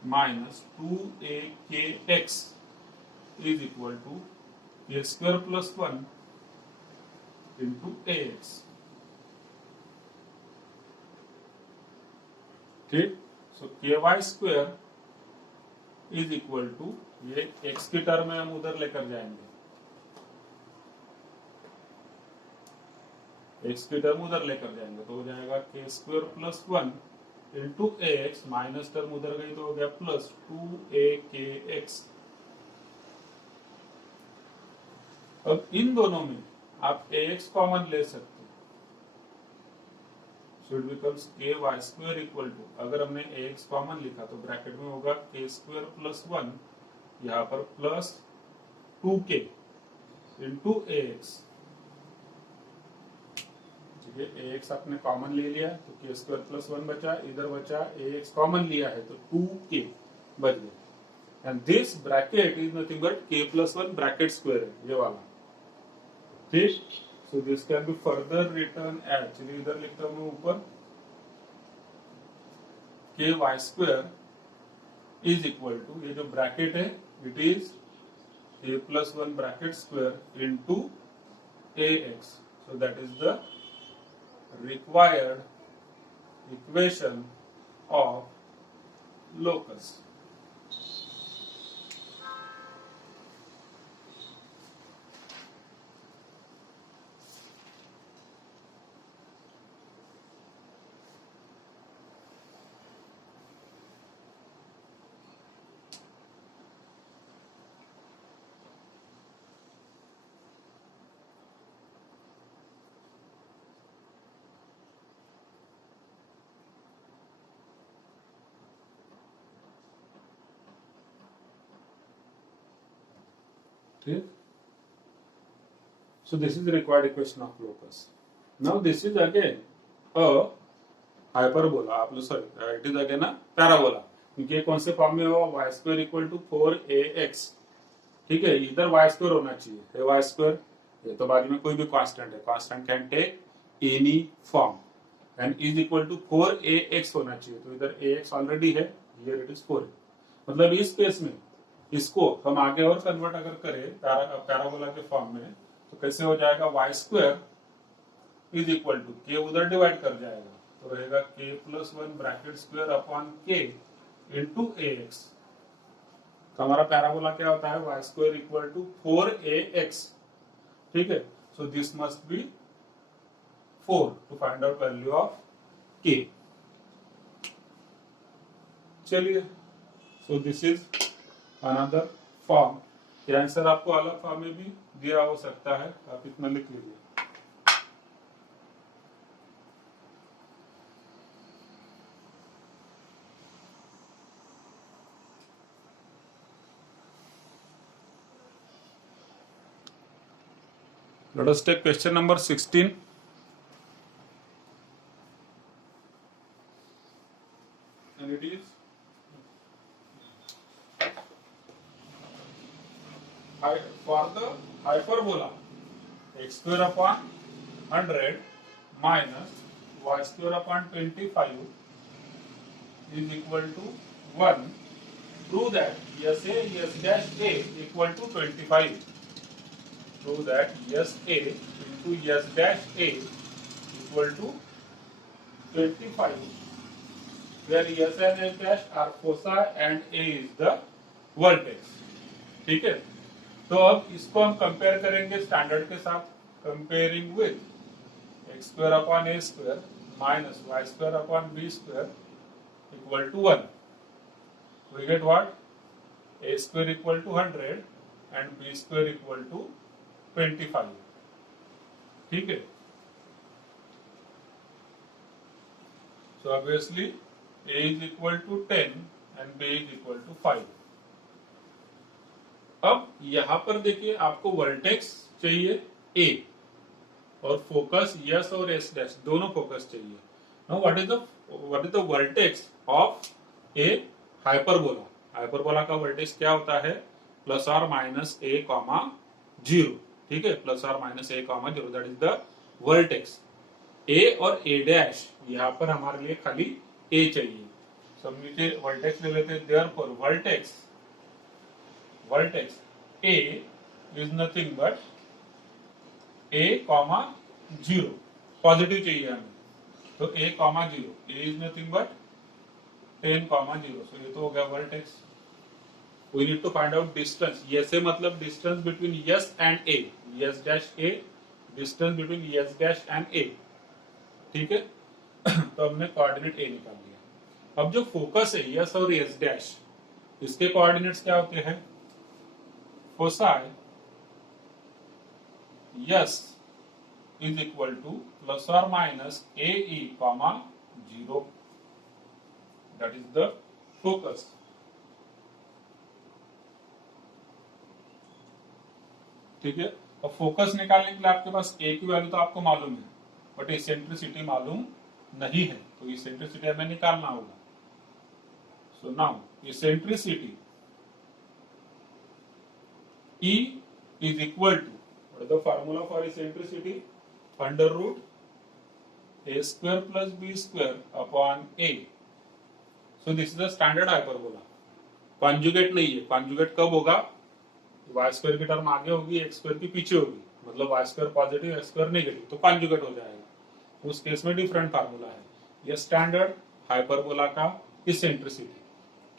minus 2akx is equal to a square plus 1 into ax, ठीक। So ky square is equal to, ये x की term में हम उधर लेकर जाएंगे, x की टर्म उधर लेकर जाएंगे तो हो जाएगा k square plus 1 into ax, minus term उधर गई तो हो गया प्लस 2akx। अब इन दोनों में आप ax कॉमन ले सकते हैं, so it becomes ky square equal to, अगर हमने ax कॉमन लिखा तो ब्रैकेट में होगा k स्क्वायर प्लस 1, यहाँ पर प्लस 2k इंटू ax, ठीक है। ax आपने कॉमन ले लिया तो k स्क्वायर प्लस 1 बचा, इधर बचा ax कॉमन लिया है तो 2k बच गया, and this bracket is nothing but k plus 1 bracket square है ये वाला, ठीक। So this can be further written as, चलिए इधर लिखता हूं ऊपर, ky square is equal to, ये जो ब्रैकेट है it is k plus 1 bracket square into ax, so that is the required equation of locus. Okay. So this is the required equation of locus. Now this is again a hyperbola. आप लोग sorry, it is again a parabola. क्योंकि ये कौन से form में होगा, y square equal to 4ax, ठीक है। इधर y स्क्वायर होना चाहिए, है y स्क्वायर, ये तो बाद में कोई भी कांस्टेंट है, constant can take any form and is equal to 4ax होना चाहिए। तो इधर ax ऑलरेडी है, हियर इट इज 4। मतलब इस केस में इसको हम आगे और कन्वर्ट अगर करें पैराबोला के फॉर्म में, तो कैसे हो जाएगा, y square is equal to k उधर डिवाइड कर जाएगा, तो रहेगा k plus 1 bracket square upon k into ax। तो हमारा पैराबोला क्या होता है, Y square equal to 4ax। ठीक है, so this must be 4 to find out value of k। चलिए, so this is another form. ये आंसर आपको अलग फॉर्म में भी दिया हो सकता है, आप इतना लिख लीजिए। Let us take question number 16. And it is for the hyperbola x square upon 100 minus y square upon 25 is equal to 1. Prove that s a s dash a equal to 25. Prove that s a into s dash a equal to 25, where s and s dash are foci and a is the vertex. ठीक है, तो अब इसको हम compare करेंगे standard के साथ। Comparing with x square upon a square minus y square upon b square equal to 1। We get what, a square equal to 100 and b square equal to 25। ठीक है, so obviously a is equal to 10 and b is equal to 5। अब यहां पर देखिए, आपको vertex चाहिए a और focus s और s डैश दोनों फोकस चाहिए। Now what is the vertex of A hyperbola. Hyperbola का वर्टेक्स क्या होता है, प्लस और माइनस a कॉमा 0। ठीक है, प्लस और minus a comma 0, that is the vertex. a और a डैश यहाँ पर हमारे लिए खाली a चाहिए। सब नीचे वर्टेक्स ले लेते हैं। Therefore vertex a is nothing but a comma 0, positive चाहिए हमें, तो a comma 0, a is nothing but 10 comma 0। So ये तो हो गया vertex. We need to find out distance. yes से मतलब distance between yes and a, yes dash a, distance between yes dash and a। ठीक है, तो हमने कोऑर्डिनेट a निकाल दिया। अब जो फोकस है यस और एस डैश, इसके कोऑर्डिनेट्स क्या होते हैं, foci S is equal to plus और minus A E comma 0, that is the focus. ठीक है, अब फोकस निकालने के लिए आपके पास ए की वैल्यू तो आपको मालूम है, बट इसेंट्रिसिटी मालूम नहीं है, तो इसेंट्रिसिटी हमें निकालना होगा। So now eccentricity E is equal to, what is the formula for eccentricity? Under root a square plus b square upon a. So this is the standard hyperbola. Conjugate नहीं है। Conjugate कब होगा, y square की term आगे होगी, x square की पीछे होगी, मतलब y square positive x square negative, तो कॉन्जुगेट हो जाएगा। उस केस में डिफरेंट फार्मूला है। यह स्टैंडर्ड हाइपरबोला का इसेंट्रिसिटी।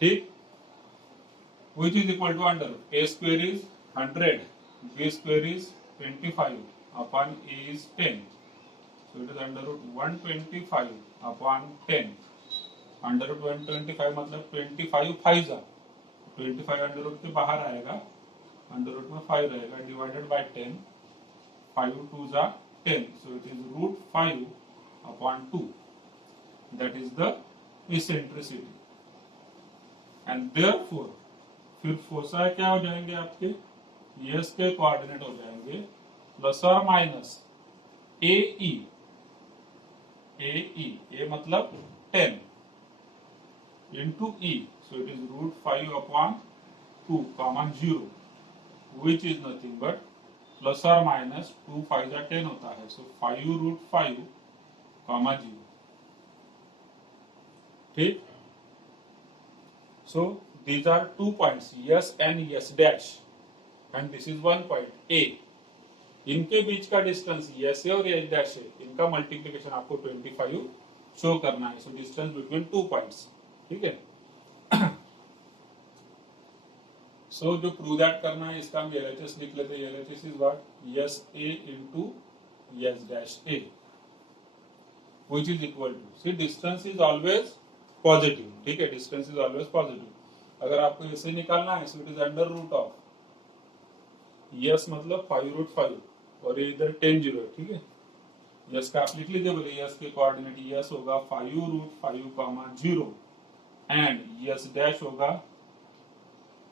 ठीक, which is equal to under a square is 100, b square is 25 upon a is 10, so it is under root 125 upon 10। under root 125 मतलब 25 5 जा, 25 अंडर रूट के बाहर आएगा, अंडर रूट में 5 रहेगा, डिवाइडेड बाय 10, 5 2 जा 10, so it is root 5 upon 2, that is the eccentricity। And therefore फिर foci क्या हो जाएंगे आपके, यस के कोऑर्डिनेट हो जाएंगे प्लस और माइनस ए ई, ए मतलब 10 into e, so it is root 5 upon 2 comma 0, which is nothing but plus और माइनस 2 5 जा 10 होता है, सो 5√5 कॉमा 0। ठीक, so these are 2 points S and S dash and this is 1 point A. इनके बीच का distance yes ए और यस डैश है, इनका मल्टीप्लीकेशन आपको 25 शो करना है, सो डिस्टेंस बिटवीन 2 पॉइंट्स। ठीक है, सो जो प्रूव दैट करना है इसका हम एलएचएस लिख लेते हैं। LHS is what, S A into S dash A which is equal to, see distance is always positive. ठीक है, डिस्टेंस इज ऑलवेज पॉजिटिव। अगर आपको ऐसे निकालना है so it is under root of S मतलब 5√5 और ये इधर 10 0 है। ठीक है, यस का आप लिख लीजिए, बोले यस के कोऑर्डिनेट यस होगा 5√5 कॉमा 0 एंड यस डैश होगा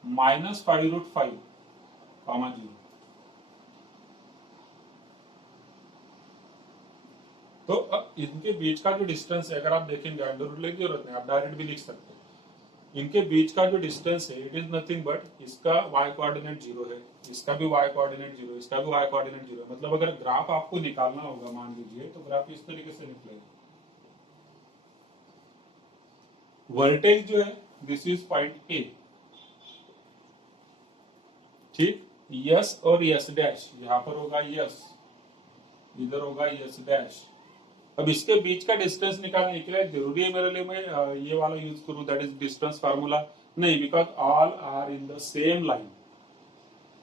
-5√5 कॉमा 0। तो अब इनके बीच का जो डिस्टेंस है, अगर आप देखेंगे अंडर रूट लेने की जरूरत नहीं, आप डायरेक्ट भी लिख सकते हैं। इनके बीच का जो डिस्टेंस है इट इज नथिंग बट इसका y कोऑर्डिनेट 0 है, इसका भी y कोऑर्डिनेट 0 है, इसका भी y कोऑर्डिनेट 0 है। मतलब अगर ग्राफ आपको निकालना होगा मान लीजिए, तो ग्राफ इस तरीके से निकलेगा। वर्टेक्स जो है दिस इज पॉइंट ए। ठीक, यस और यस डैश, यहां पर होगा यस, इधर होगा यस डैश। अब इसके बीच का डिस्टेंस निकालने के लिए जरूरी है मेरे लिए मैं ये वाला यूज करूं, दैट इज डिस्टेंस फार्मूला? नहीं, because all are in the same line.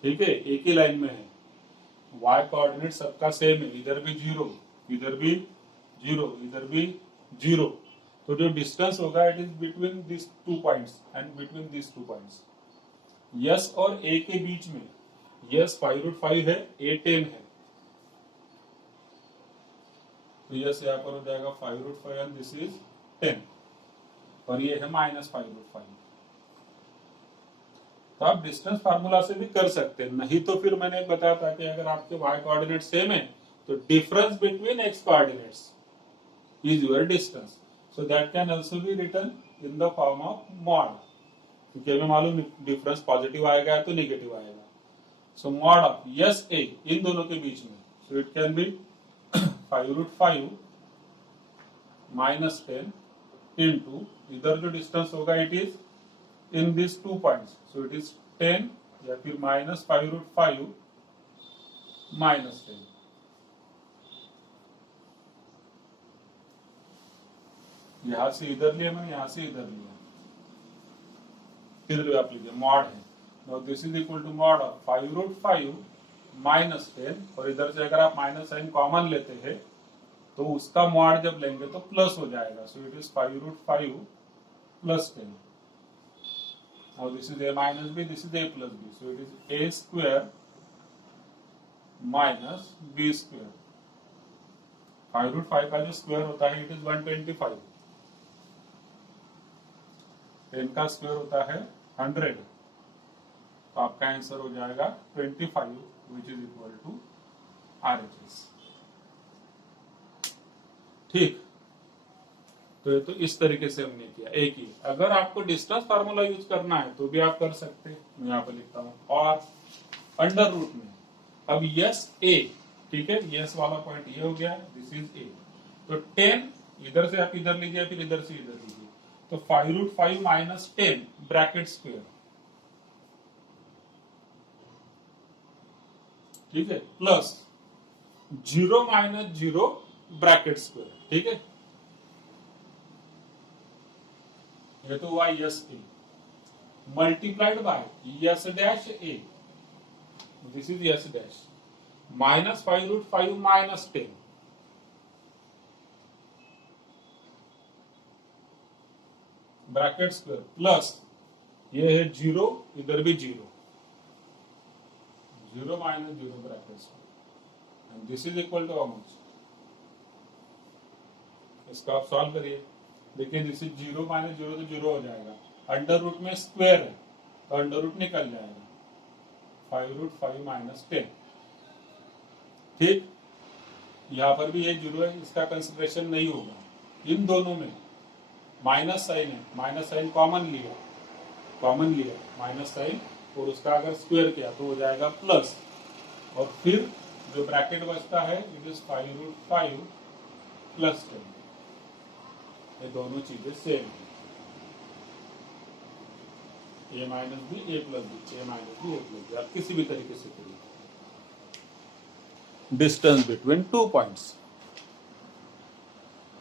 ठीक है, एक ही लाइन में है, y कोऑर्डिनेट सबका सेम है, इधर भी 0, इधर भी 0, इधर भी 0। तो जो डिस्टेंस होगा it is between this 2 points and between this 2 points. Yes और ए के बीच में यस 5√5 है, ए 10 है, तो यस यहाँ पर हो जाएगा 5√5 एंड दिस इज 10 और ये है -5√5। तो आप डिस्टेंस फार्मूला से भी कर सकते हैं, नहीं तो फिर मैंने बताया था कि अगर आपके y कोऑर्डिनेट सेम है तो difference between x coordinates is your distance, so that can also be written in the form of mod, क्योंकि हमें मालूम डिफरेंस पॉजिटिव आएगा तो नेगेटिव आएगा। So mod of S A इन दोनों के बीच में, so it can be 5√5 -10 into इधर जो डिस्टेंस होगा it is in this 2 points, so it is 10 या फिर -5√5 -10। यहां से इधर लिया मैंने, यहां से इधर लिया, फिर आप लीजिए मॉड है। Now this is equal to mod of 5√5 -10 और इधर से अगर आप माइनस साइन कॉमन लेते हैं तो उसका मॉड जब लेंगे तो प्लस हो जाएगा, सो it is 5√5 +10। Now this is a minus b, this is a plus b, so it is a square minus b square। 5√5 का जो स्क्वायर होता है इट इज 125, 10 का स्क्वायर होता है 100, तो आपका आंसर हो जाएगा 25 which is equal to RHS। ठीक, तो ये तो इस तरीके से हमने किया एक ही। अगर आपको डिस्टेंस फार्मूला यूज करना है तो भी आप कर सकते हैं, मैं यहाँ पर लिखता हूँ। और अंडर रूट में अब यस ए, ठीक है, यस वाला पॉइंट ये हो गया, दिस इज ए, तो 10 इधर से आप इधर लीजिए, फिर इधर से इधर लीजिए, तो 5√5 -10 ब्रैकेट स्क्वायर, ठीक है, प्लस 0 - 0 ब्रैकेट स्क्वायर। ठीक है, ये तो हुआ S A multiplied by S dash A, this is S dash, -5√5 -10 bracket square, plus ये है 0, इधर भी 0, 0 - 0 bracket square, and this is equal to how much. इसका आप सॉल्व करिए, देखिए दिस इज 0 - 0 तो 0 हो जाएगा, अंडर रूट में स्क्वायर है तो अंडर रूट निकल जाएगा, 5√5 -10। ठीक, यहां पर भी ये 0 है, इसका कंसिडरेशन नहीं होगा। इन दोनों में माइनस साइन है, माइनस साइन कॉमन लिया माइनस साइन, और उसका अगर स्क्वायर किया तो हो जाएगा प्लस, और फिर जो ब्रैकेट बचता है इट इज 5√5 प्लस 10। ये दोनों चीजें सेम है, ए माइनस बी ए प्लस बी, ए माइनस बी ए प्लस बी, आप किसी भी तरीके से करिए। Distance between 2 points.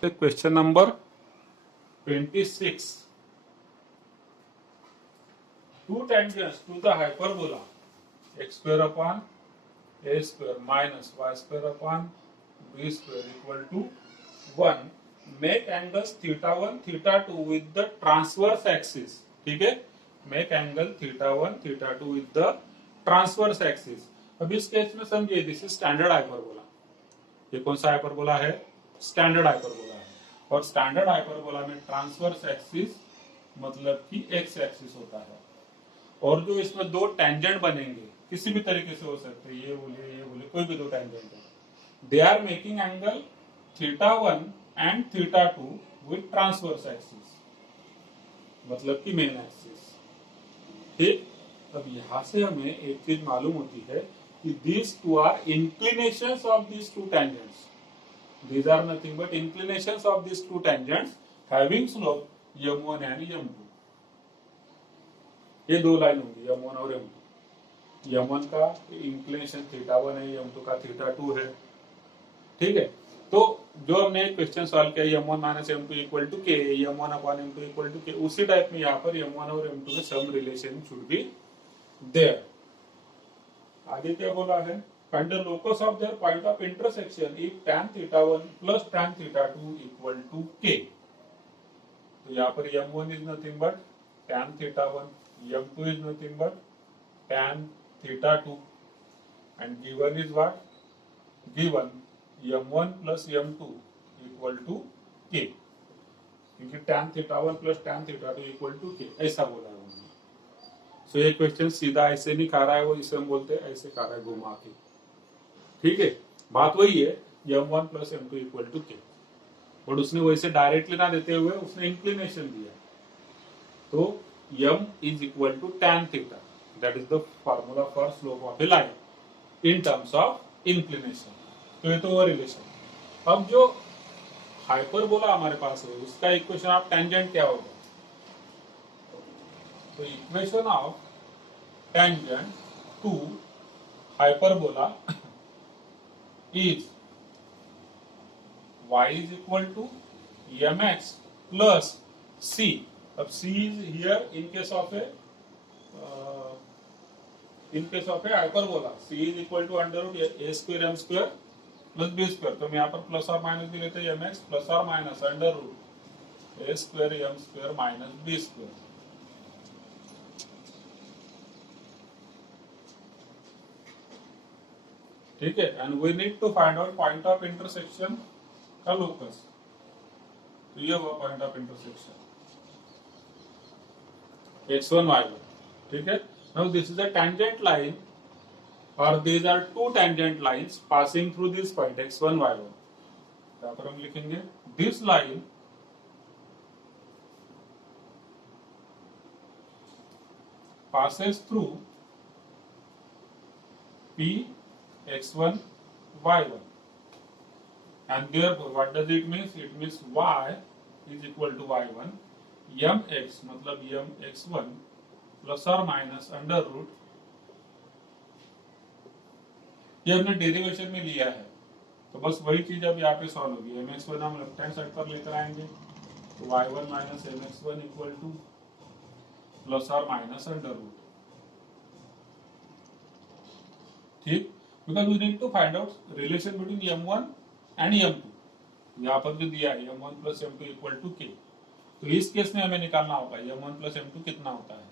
Question number 26। Two tangents to the hyperbola x square upon a square minus y square upon b square equal to 1 make angles theta 1 theta 2 with the transverse axis। ठीक है, make angle theta 1 theta 2 with the transverse axis। अब इस case में समझिए this is standard hyperbola. ये कौन सा hyperbola है? स्टैंडर्ड हाइपरबोला है। और स्टैंडर्ड हाइपरबोला में ट्रांसवर्स एक्सिस मतलब कि एक्स एक्सिस होता है। और जो इसमें दो टेंजेंट बनेंगे किसी भी तरीके से हो सकते हैं, ये बोले कोई भी दो टेंजेंट है, they are making angle theta 1 and theta 2 with transverse axis मतलब कि मेन एक्सिस। ठीक, अब यहां से हमें एक चीज मालूम होती है कि these two are inclinations of these two tangents. These are nothing but inclinations of these two tangents having slope m1 and m2। ये दो लाइन होंगी m1 और m2। m1 का इंक्लिनेशन थीटा 1 है, m2 का थीटा 2 है। ठीक है, तो जो हमने क्वेश्चन सॉल्व किया m1 minus m2 equal to के, m1 upon m2 equal to के, उसी टाइप में यहाँ पर m1 और m2 में some relation should be there. आगे क्या बोला है? Find the locus of their point of intersection if tan theta 1 plus tan theta 2 equal to k। तो यहाँ पर m1 is nothing but tan theta 1, m2 is nothing but tan theta 2 and given is what? Given m1 plus m2 equal to k, क्योंकि tan theta 1 plus tan theta 2 equal to k ऐसा बोला है उन्होंने। सो ये question सीधा ऐसे नहीं खा रहा है वो, इसे हम बोलते हैं ऐसे खा रहा है घुमा के। ठीक है, बात वही है m1 plus m2 equal to k, और उसने वैसे डायरेक्टली ना देते हुए उसने इंक्लिनेशन दिया। तो m is equal to tan theta, that is the formula for slope of a line in terms of inclination। तो ये तो वो रिलेशन। अब जो हाइपरबोला हमारे पास है उसका इक्वेशन ऑफ टेंजेंट क्या होगा? तो equation of tangent to hyperbola is y is equal to mx plus c। अब c is here in case of a hyperbola, c is equal to under root a square m square plus b square। तो हम यहाँ पर plus और minus भी लेते हैं, mx plus और minus under root a square m square minus b square। ठीक है, and we need to find out point of intersection का लोकस। तो ये हुआ point of intersection x1 y1। ठीक है, now this is a tangent line और these are two tangent lines passing through this point x1 y1। यहाँ पर हम लिखेंगे this line passes through p x1 y1 and therefore what does it mean? It means y is equal to y1 mx मतलब mx1 plus और minus under root, ये हमने derivation में लिया है तो बस वही चीज अब यहाँ पे सॉल्व होगी। mx1 हम लेफ्ट हैंड साइड पर लेकर आएंगे तो y1 minus mx1 equal to plus और माइनस अंडर रूट। ठीक, because we need to find out relation between m1 and m2। यहाँ पर जो दिया है m1 plus m2 equal to k, तो इस केस में हमें निकालना होगा m1 plus m2 कितना होता है।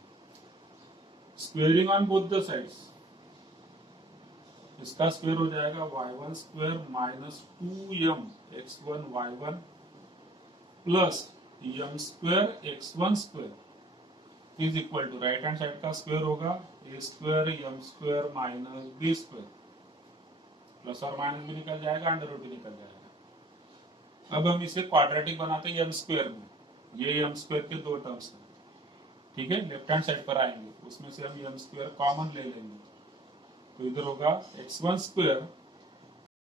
Squaring on both the sides, इसका स्क्वायर हो जाएगा y1 square minus 2m x1 y1 plus m square x1 square is equal to right hand side का स्क्वायर होगा a square m square minus b square, plus और minus भी निकल जाएगा under root भी निकल जाएगा। अब हम इसे क्वाड्रेटिक बनाते हैं m स्क्वायर में, ये m स्क्वायर के दो टर्म्स हैं। ठीक है, लेफ्ट हैंड साइड पर आएंगे उसमें से हम m स्क्वायर कॉमन ले लेंगे तो इधर होगा x1 स्क्वायर